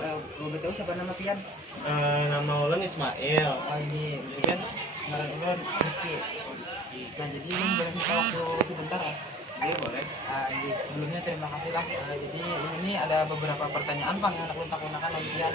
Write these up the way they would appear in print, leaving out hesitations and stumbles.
BTW siapa nama pian? Nama ulun Ismail. Oh ini pian ngaran ulun Rizky. Nah jadi ini boleh minta waktu sebentar ya? Iya boleh. Iya. Sebelumnya terima kasih lah. Jadi ini ada beberapa pertanyaan bang yang aku tak pian.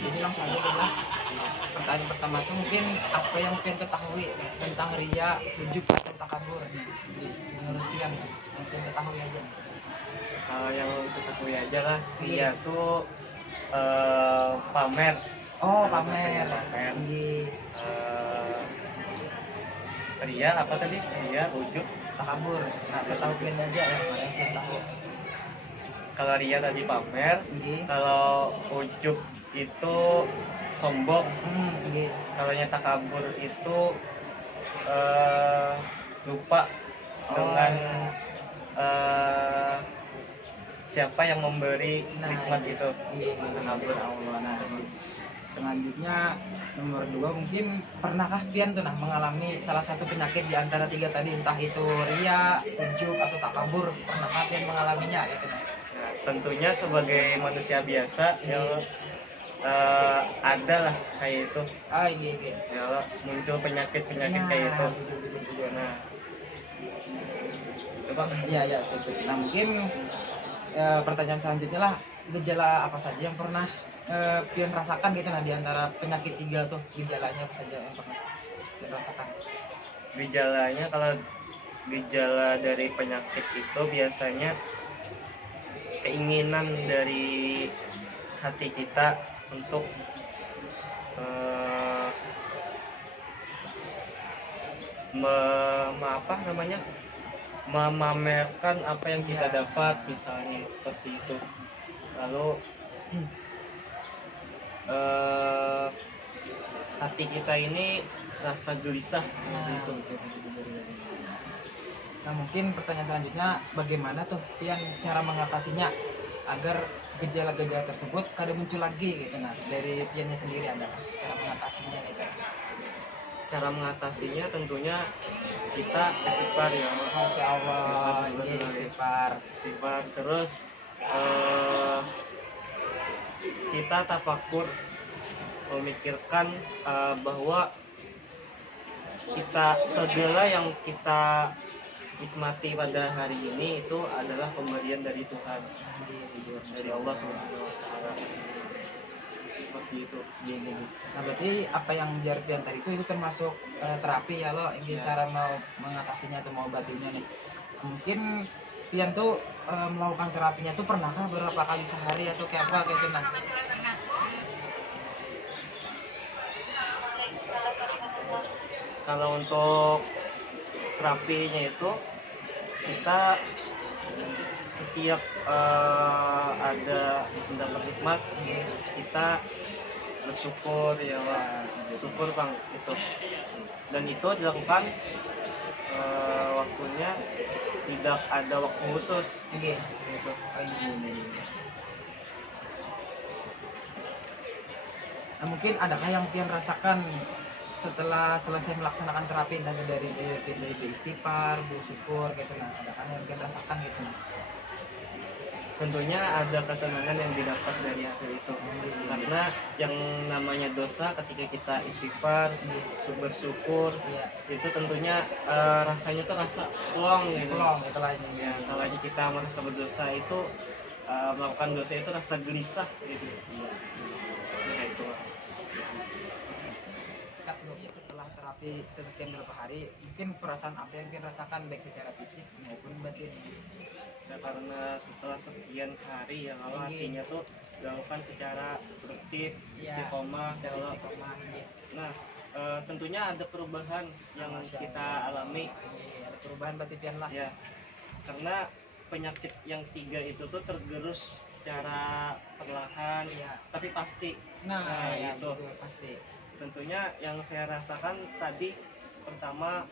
Jadi langsung aja dulu lah. Pertanyaan pertama tuh mungkin apa yang pian ketahui tentang ria, ujub atau takabur? Jadi menurut pian yang pian ketahui aja. Kalau yang ketahui aja lah, Iya. ria tuh pamer. Oh Salah pamer. satunya pamer. Iya. Ria apa tadi? Ria, ujub, Takabur. Nah setahu pian aja ya, mana yang pian tahu. Kalau ria tadi pamer, Iya. kalau ujub itu sombong. Iya. Kalau takabur itu lupa dengan siapa yang memberi nikmat itu. Iya, takabur Allah. Nah, selanjutnya nomor 2 mungkin pernahkah pian tuh mengalami salah satu penyakit di antara 3 tadi, entah itu ria, ujub atau takabur, pernahkah pian mengalaminya gitu nah? Nah, tentunya sebagai manusia biasa ya ada lah kayak itu. Iya. Ya Allah, muncul penyakit kayak itu. Nah, itu bang. Iya, setuju. Nah mungkin pertanyaan selanjutnya lah, gejala apa saja yang pernah pian rasakan gitu nah di antara penyakit 3 tuh, gejalanya apa saja yang pernah pian rasakan? Gejalanya, kalau gejala dari penyakit itu biasanya keinginan dari hati kita untuk memamerkan apa yang kita dapat, misalnya seperti itu. Lalu hati kita ini rasa gelisah gitu. Nah mungkin pertanyaan selanjutnya, bagaimana tuh pian cara mengatasinya agar gejala-gejala tersebut kada muncul lagi gitu nah, dari piannya sendiri ada cara mengatasinya gitu. Cara mengatasinya tentunya kita istighfar ya. Masya Allah, istighfar terus kita tafakur, memikirkan bahwa segala yang kita nikmati pada hari ini itu adalah pemberian dari Tuhan, dari Allah Subhanahu wa Ta'ala. Seperti itu. Nah berarti apa yang biar pian tadi itu termasuk terapi ya lo, ini cara mau mengatasinya atau mau obatinya nih. Mungkin pian tuh melakukan terapinya tuh pernahkah berapa kali sehari atau kayak apa kayak gitu nah? Kalau untuk terapinya itu kita setiap ada mendapat nikmat kita bersyukur ya Allah, syukur bang itu, dan itu dilakukan waktunya tidak ada waktu khusus gitu. Nah, mungkin adakah yang pian rasakan setelah selesai melaksanakan terapi dari istighfar, bersyukur gitu nah, adakah yang pian rasakan gitu nah? Tentunya ada ketenangan yang didapat dari hasil itu, karena yang namanya dosa ketika kita istighfar, bersyukur, itu tentunya rasanya tuh rasa plong gitu. Ya, kalau kita merasa berdosa itu melakukan dosa itu rasa gelisah gitu. Ya, itu. Setelah terapi sekian berapa hari, mungkin perasaan apa yang pian rasakan baik secara fisik maupun batin? Nah, karena setelah sekian hari yang Allah artinya tuh dilakukan secara produktif, istiqomah. Nah, tentunya ada perubahan yang kita alami. Ada perubahan berarti pian lah. Ya, karena penyakit yang 3 itu tuh tergerus secara perlahan, tapi pasti. Nah itu pasti. Tentunya yang saya rasakan tadi pertama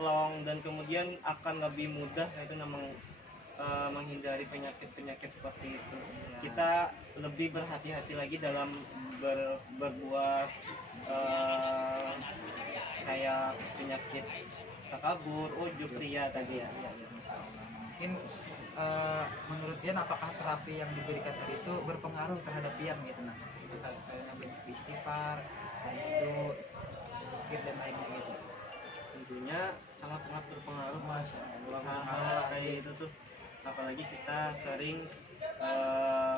plong, dan kemudian akan lebih mudah itu menghindari penyakit seperti itu. Kita lebih berhati-hati lagi dalam berbuat kayak penyakit takabur, ujub, ria tadi. mungkin menurut Pian apakah terapi yang diberikan tadi itu berpengaruh terhadap Pian gitu? Nah, itu saya banyak istighfar, habis itu zikir dan lainnya gitu. Tentunya sangat-sangat berpengaruh Masya Allah, hal-hal kayak itu tuh, apalagi kita sering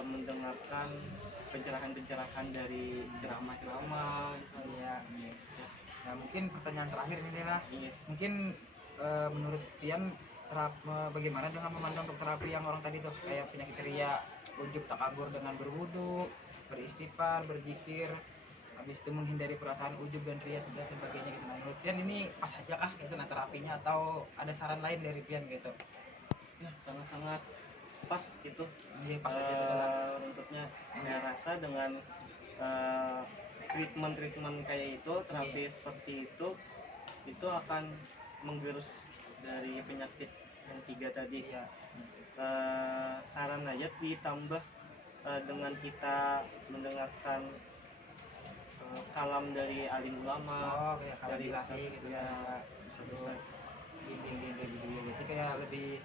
mendengarkan pencerahan-pencerahan dari ceramah-ceramah misalnya. Iya. Nah, mungkin pertanyaan terakhir ini lah. Iya. Mungkin menurut Pian bagaimana dengan memandang untuk terapi yang orang tadi tuh kayak penyakit ria, ujub takabur dengan berwudu, beristighfar, berzikir, habis itu menghindari perasaan ujub dan ria dan sebagainya gitu. Nah, menurut Pian ini pas aja kah gitu nah terapinya atau ada saran lain dari Pian gitu? Ya, sangat-sangat pas gitu. Iya, pas aja sudah. Untuknya saya rasa dengan treatment kayak itu, terapi seperti itu akan menggerus dari penyakit yang 3 tadi. Iya. Saran aja ditambah dengan kita mendengarkan kalam dari alim ulama, Kayak kalau dari dilatih gitu ya, bisa gini gitu ya. Berarti kayak lebih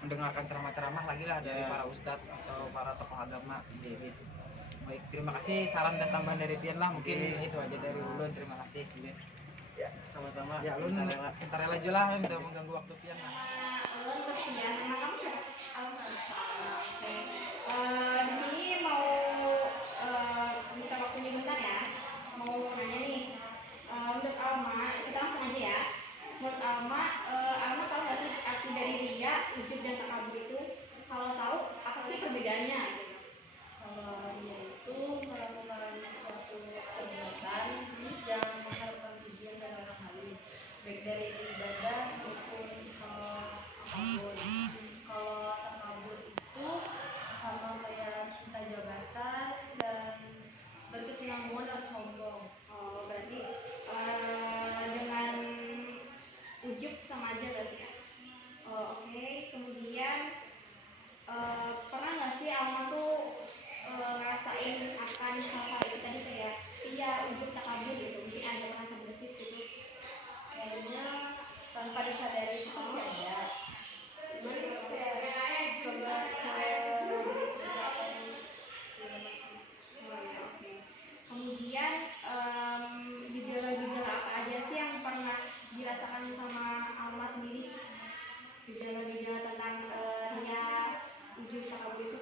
mendengarkan ceramah-ceramah lagi lah dari para ustadz atau para tokoh agama gitu. Baik, terima kasih saran dan tambahan dari Pian lah. Mungkin itu aja dari Ulun. Terima kasih. Ya, sama-sama. Ya, Ulun kita rela aja lah untuk mengganggu waktu Pian lah. Ulun bersedia, nama kamu siapa? Oke. Di sini mau minta waktunya bentar ya. Mau nanya nih. Menurut Alma, kita langsung aja ya. Menurut Alma, Alma tahu nggak sih arti dari ria, ujub dan takabur itu? Kalau tahu, apa sih perbedaannya? Kalau dia itu melakukan suatu perbuatan yang mengharapkan pujian dari orang lain, baik dari ibadah maupun takabur. Kalau takabur itu sama kayak cinta jabatan dan berkesinambungan dan sombong. Oh, berarti dengan ujub sama aja berarti ya. Oh, oke. Kemudian pernah nggak sih Alma tuh ngerasain akan hal-hal itu tadi kayak iya ujub takabur gitu, mungkin ada pernah terbesit gitu? Kayaknya tanpa disadari itu pasti ada. Cuman kayak Oke. Kemudian gejala-gejala apa aja sih yang pernah dirasakan sama Alma sendiri? Gejala-gejala tentang ria, ujub, takabur itu?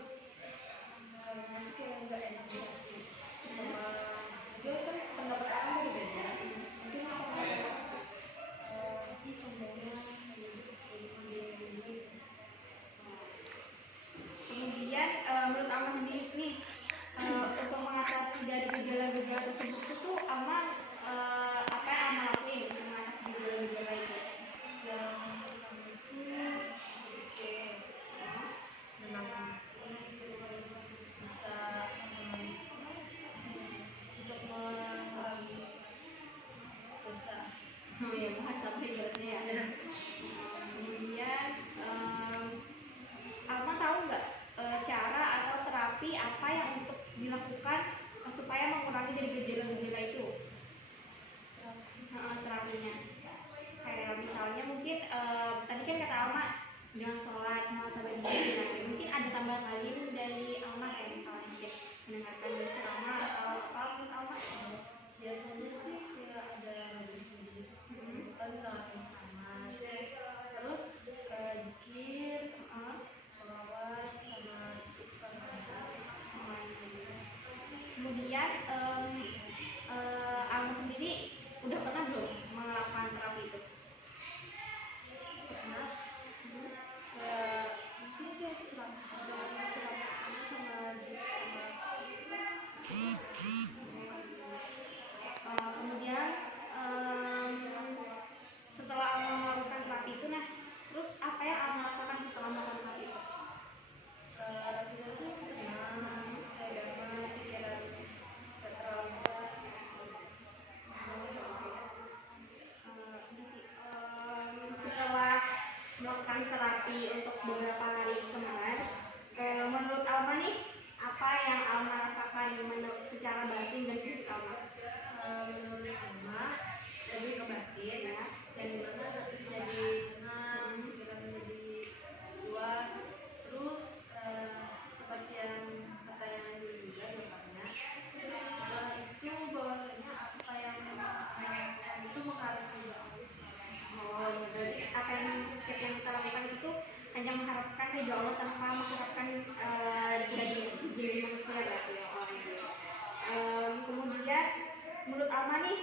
karena sih kayak nggak enak juga sih sama itu kan pendapat orang berbeda mungkin apa ini sombongnya di Kemudian menurut Alma sendiri nih untuk mengatasi dari gejala-gejala tersebut itu Alma apa yang Alma lakuin untuk mengatasi gejala-gejala itu? yang pertama itu oke menanggapi terus bisa untuk mengurangi dosa. Oh ya, bahasa ibaratnya ya. Kemudian Alma tahu nggak cara atau terapi apa yang untuk dilakukan supaya mengurangi dari gejala-gejala itu? Terapinya kayak misalnya mungkin tadi kan kata Alma dengan sholat muhasabah diri lagi, mungkin ada tambahan lain dari Alma kayak misalnya ya, mendengarkan ceramah atau apa menurut Alma? Biasanya sih kayak ada majelis-majelis kan dengarkan ceramah terus zikir sholawat sama istighfar. Kemudian Alma sendiri udah pernah belum melakukan terapi itu? Pernah kayak mungkin kayak ceramah sama Kemudian setelah Alma melakukan terapi itu, nah terus apa yang Alma rasakan setelah melakukan terapi itu? rasanya tuh tenang kayak damai pikiran gak terlalu berat. Setelah melakukan terapi untuk beberapa hari kemarin, menurut Alma nih apa yang Alma rasakan secara batin dan fisik Alma? Menurut Alma lebih ke batin ya, yang dimana jadi tenang, pikiran lebih luas ridho Allah tanpa mengharapkan jadi manusia berarti ya orang ini. Kemudian menurut Alma nih,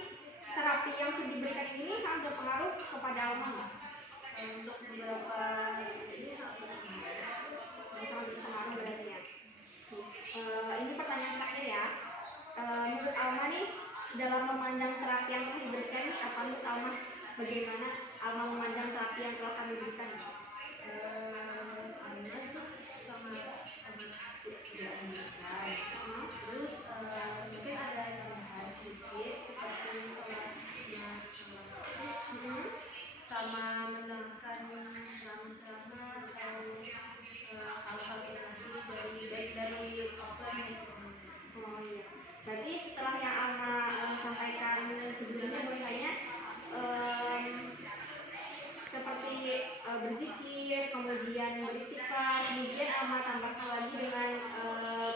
terapi yang sudah diberikan ini sangat berpengaruh kepada Alma nggak? Untuk beberapa ini sangat Sangat berpengaruh berarti ya. Ini pertanyaan terakhir ya. Menurut Alma nih, dalam memandang terapi yang telah diberikan nih, apa menurut Alma, bagaimana Alma memandang terapi yang telah kami berikan? Anda tuh sangat sangat tidak menyesal. Terus mungkin ada tambahan sedikit seperti sholat sunat sama mendengarkan ceramah atau hal-hal terakhir dari offline gitu. Oh iya. Berarti setelah yang Alma sampaikan sebelumnya bahwasanya seperti berzikir, kemudian beristighfar, kemudian Alma tambahkan lagi dengan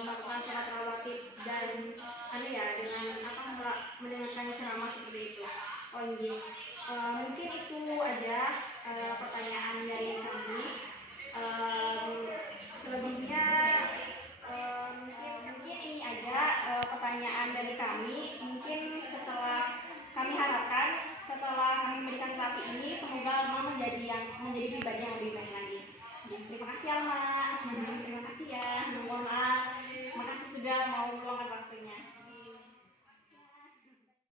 melakukan sholat rawatib dan dengan mendengarkan ceramah seperti itu. Oh iya. Mungkin itu aja pertanyaan dari kami. Selebihnya mungkin ini aja pertanyaan dari kami. Mungkin setelah kami harapkan setelah kami memberikan terapi ini semoga Alma menjadi pribadi yang lebih baik lagi. Ya, terima kasih Alma.